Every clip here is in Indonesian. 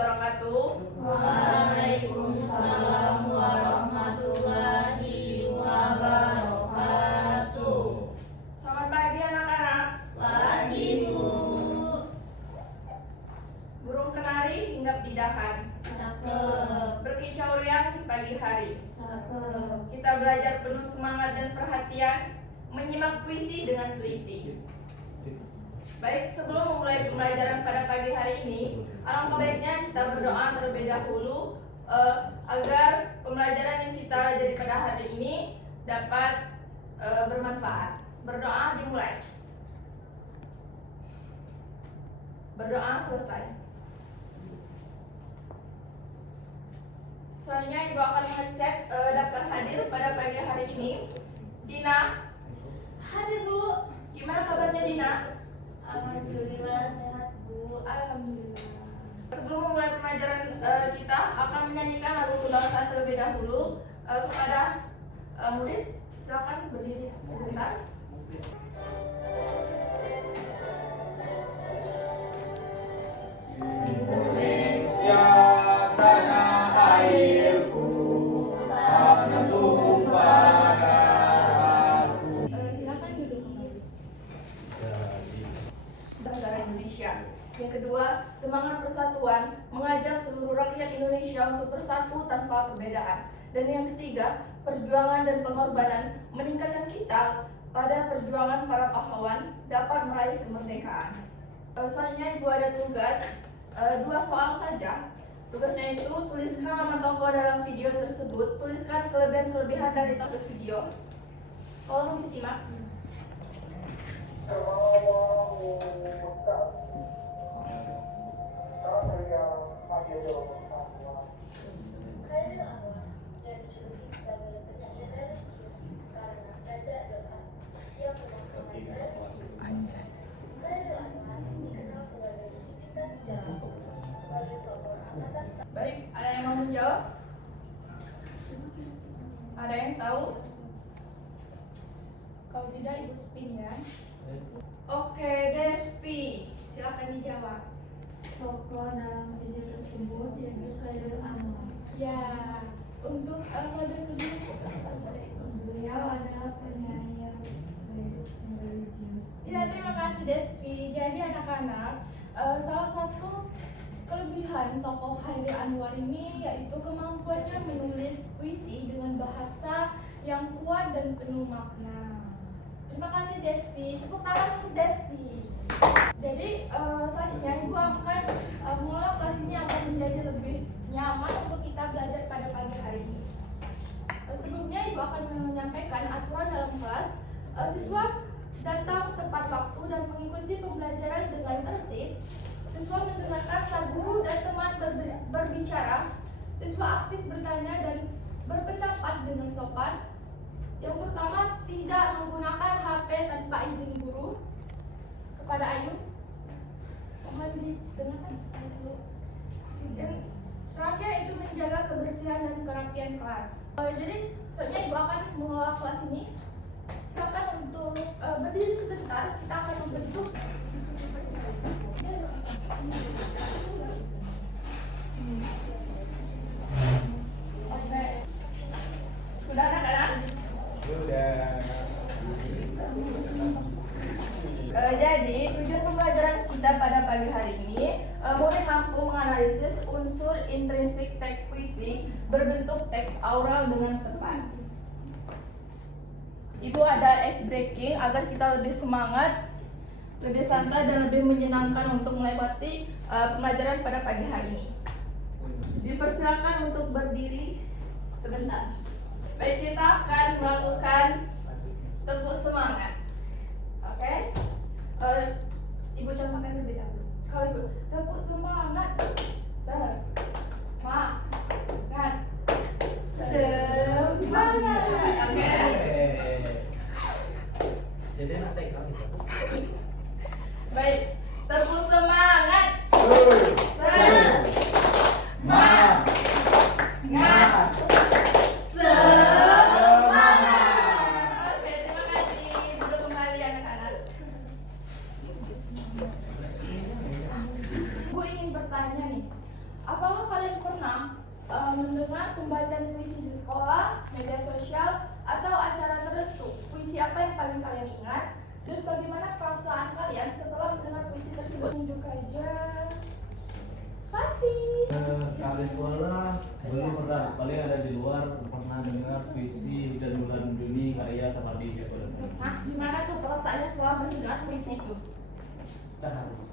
wabarakatuh. Waalaikumsalam warahmatullahi wabarakatuh. Selamat pagi anak-anak. Pagi, Bu. Burung kenari hinggap di dahan, Cakep. berkicau riang di pagi hari. Cakep. Kita belajar penuh semangat dan perhatian, menyimak puisi dengan teliti. Baik, sebelum memulai pembelajaran pada pagi hari ini, alangkah baiknya kita berdoa terlebih dahulu agar pembelajaran yang kita pelajari pada hari ini dapat bermanfaat. Berdoa dimulai. Berdoa selesai. Selanjutnya Ibu akan mengecek daftar hadir pada pagi hari ini. Dina, Hadir, Bu. gimana kabarnya Dina? Alhamdulillah sehat, Bu. Alhamdulillah. Sebelum memulai pembelajaran kita akan menyanyikan lagu kebangsaan terlebih dahulu kepada murid. Silakan berdiri sebentar. Indonesia tanah airku, tak tumpah darahku. Silakan duduk kembali. Negara Indonesia. Yang kedua, semangat persatuan mengajak seluruh rakyat Indonesia untuk bersatu tanpa perbedaan. Dan yang ketiga, perjuangan dan pengorbanan meningkatkan kita pada perjuangan para pahlawan dapat meraih kemerdekaan. Selanjutnya Ibu ada tugas 2 soal saja. Tugasnya itu tuliskan nama tokoh dalam video tersebut, tuliskan kelebihan-kelebihan dari tokoh video. Tolong disimak. Khairil Anwar yang dijuluki sebagai penyair religius karena sajak doa yang pemahaman religius. Khairil Anwar dikenal sebagai si bintang jalan, sebagai pelopor angkatan. Baik, ada yang mau menjawab? Ada yang tahu? Kalau tidak, Ibu spin ya. Oke, Despi, silakan dijawab. Tokoh dalam video tersebut yaitu Khairil Anwar. Ya, untuk kelebihan-kelebihannya Beliau adalah penyair religius. ya, terima kasih Despi. Jadi anak-anak, salah satu kelebihan tokoh Khairil Anwar ini yaitu kemampuannya menulis puisi dengan bahasa yang kuat dan penuh makna. Terima kasih Despi. Tepuk tangan untuk Despi. Jadi selanjutnya Ibu akan mengolah kelas ini akan menjadi lebih nyaman untuk kita belajar pada pagi hari ini. Sebelumnya Ibu akan menyampaikan aturan dalam kelas. Siswa datang tepat waktu dan mengikuti pembelajaran dengan tertib. Siswa mendengarkan sang guru dan teman berbicara. Siswa aktif bertanya dan berpendapat dengan sopan. Yang pertama, tidak menggunakan HP tanpa izin guru. Kepada Ayu, mohon didengarkan. Yang terakhir itu menjaga kebersihan dan kerapian kelas. Jadi, selanjutnya Ibu akan mengelola kelas ini. Silakan untuk berdiri sebentar. Kita akan membentuk. Oke. Sudah anak-anak? Sudah. Jadi, tujuan pembelajaran kita pada pagi hari ini, murid mampu menganalisis unsur intrinsik teks puisi berbentuk teks aural dengan tepat. Ibu ada ice breaking agar kita lebih semangat, lebih santai dan lebih menyenangkan untuk melewati pembelajaran pada pagi hari ini. Dipersilakan untuk berdiri sebentar. Baik, kita akan melakukan tepuk semangat. Oke? Ibu contohkan terlebih dahulu. Kalau Ibu tepuk semangat, semangat, semangat. Oke? Jadi nanti kali. Baik, tepuk semangat. Semangat. Semangat. Oke, terima kasih. Duduk kembali anak-anak. Ibu ingin bertanya Apakah kalian pernah mendengar pembacaan puisi di sekolah, media sosial, atau acara tertentu? Puisi apa yang paling kalian ingat? Dan bagaimana perasaan kalian setelah mendengar puisi tersebut? Tunjuk aja. Fatih. Kali sekolah belum pernah, paling ada di luar pernah dengar puisi dan bulan Juni karya Sapardi Djoko Damono. Nah, gimana tuh perasaannya setelah mendengar puisi itu? Terharu.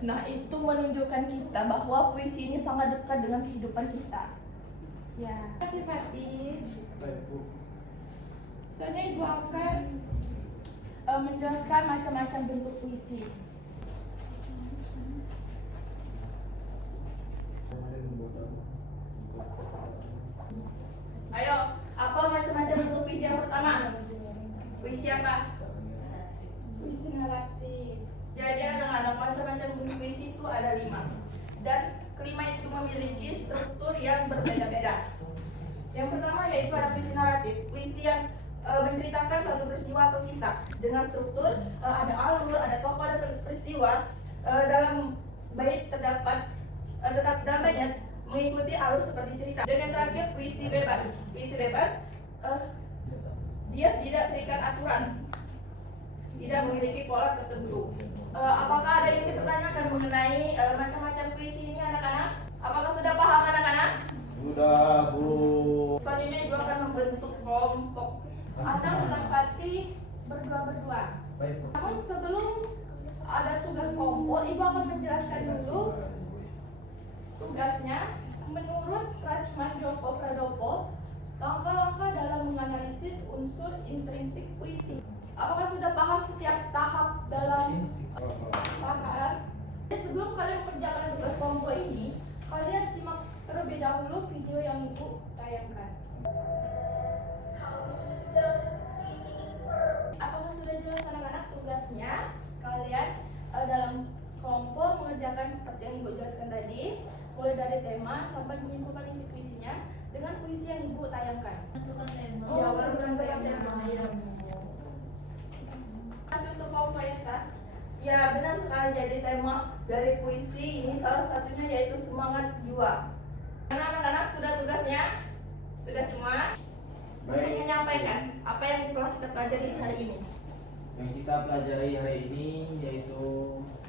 Nah, itu menunjukkan kita bahwa puisi ini sangat dekat dengan kehidupan kita. Ya. Terima kasih Fatih. Baik, Bu. Soalnya Ibu akan menjelaskan macam-macam bentuk puisi. Ayo, apa macam-macam bentuk puisi yang pertama? Puisi apa? Puisi naratif. Jadi anak-anak macam-macam bentuk puisi itu ada 5. Dan kelima itu memiliki struktur yang berbeda-beda. Yang pertama yaitu ada puisi naratif, puisi yang menceritakan suatu peristiwa atau kisah dengan struktur ada alur, ada tokoh, ada peristiwa. Dalam bait terdapat tetap dalam baitnya mengikuti alur seperti cerita. Dan yang terakhir puisi bebas. Puisi bebas dia tidak terikat aturan, tidak memiliki pola tertentu. Apakah ada yang dipertanyakan mengenai macam-macam puisi ini anak-anak? Apakah sudah paham anak-anak? Sudah, Bu. Selanjutnya Ibu akan membentuk kelompok atau dengan Fatih berdua-berdua. Baik, Bu. Namun sebelum ada tugas kelompok, Ibu akan menjelaskan dulu tugasnya. Menurut Rachman Joko Pradopo, langkah-langkah dalam menganalisis unsur intrinsik puisi. Apakah sudah paham setiap tahap dalam paham? Sebelum kalian mengerjakan tugas kelompok ini, kalian simak terlebih dahulu video yang Ibu tayangkan. Apakah sudah jelas anak-anak tugasnya? Kalian dalam kelompok mengerjakan seperti yang Ibu jelaskan tadi, mulai dari tema sampai menyimpulkan isi puisinya dengan puisi yang Ibu tayangkan. Tentukan tema. Ya, menentukan tema. Masih untuk kelompok Esa. Ya, benar sekali. Jadi tema dari puisi ini salah satunya yaitu semangat juang. Karena anak-anak sudah tugasnya? Sudah semua? Untuk menyampaikan apa yang telah kita pelajari hari ini. Yang kita pelajari hari ini yaitu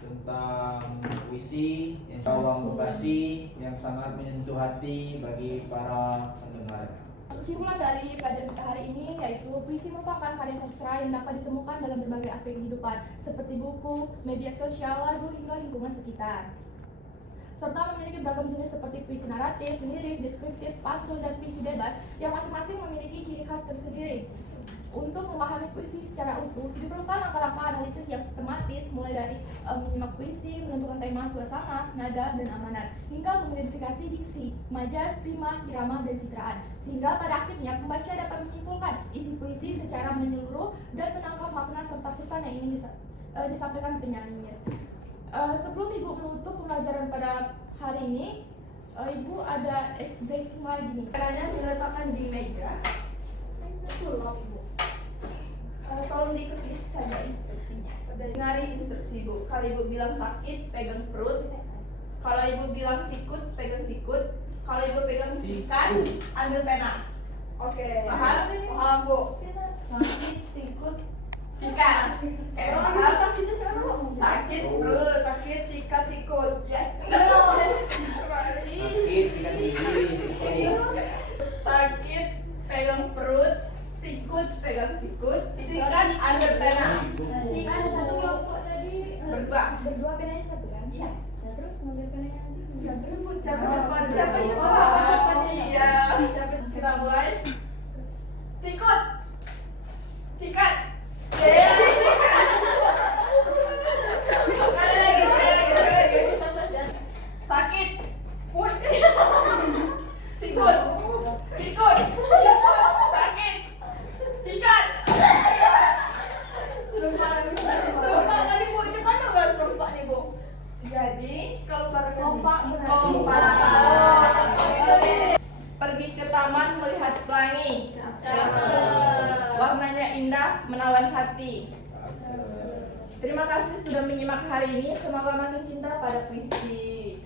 tentang puisi yang Cawang Bekasi yang sangat menyentuh hati bagi para pendengar. Kesimpulan dari pelajaran kita hari ini yaitu puisi merupakan karya sastra yang dapat ditemukan dalam berbagai aspek kehidupan seperti buku, media sosial, lagu, hingga lingkungan sekitar. Serta memiliki beragam jenis seperti puisi naratif, lirik, deskriptif, pantun, dan puisi bebas yang masing-masing memiliki ciri khas tersendiri. Untuk memahami puisi secara utuh, diperlukan langkah-langkah analisis yang sistematis mulai dari menyimak puisi, menentukan tema, suasana, nada, dan amanat, hingga mengidentifikasi diksi, majas, rima, irama, dan citraan. Sehingga pada akhirnya pembaca dapat menyimpulkan isi puisi secara menyeluruh dan menangkap makna serta pesan yang ingin disampaikan penyair. Sebelum Ibu menutup pembelajaran pada hari ini, Ibu ada ice breaking lagi nih. Caranya diletakkan di meja. Sulap Ibu. Tolong diikuti saja instruksinya. Dengari instruksi Ibu. Kalau Ibu bilang sakit, pegang perut. Kalau Ibu bilang sikut, pegang sikut. Kalau Ibu pegang sikat, ambil pena. Oke. Paham? Paham Bu. Sakit, sikut, sikat. Kayak paham? Sakitnya siapa Bu? Sakit, perut, sakit, sikat, sikut. Ya. Sakit, sikat gigi, Sakit, pegang perut. Sikut, pegang sikut. Sikat, ambil pena. Ada satu kelompok tadi Berdua. penanya satu kan? Iya. Nah terus ngambil penanya nanti. Siapa cepat? Siapa cepat? Iya. Kita mulai. Sikut. Sikat. Sekali lagi. Sakit. Wih. Sikut. Sikut. Sakit. Sikat. Serempak tapi Bu, cepat dong harus serempak nih Bu. Jadi kompak. Pergi ke taman melihat pelangi. Warnanya indah menawan hati. Terima kasih sudah menyimak hari ini. Semoga makin cinta pada puisi.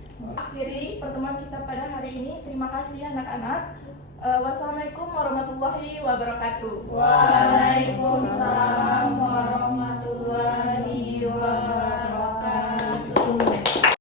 mengakhiri pertemuan kita pada hari ini. Terima kasih anak-anak. Wassalamualaikum warahmatullahi wabarakatuh. Waalaikumsalam warahmatullahi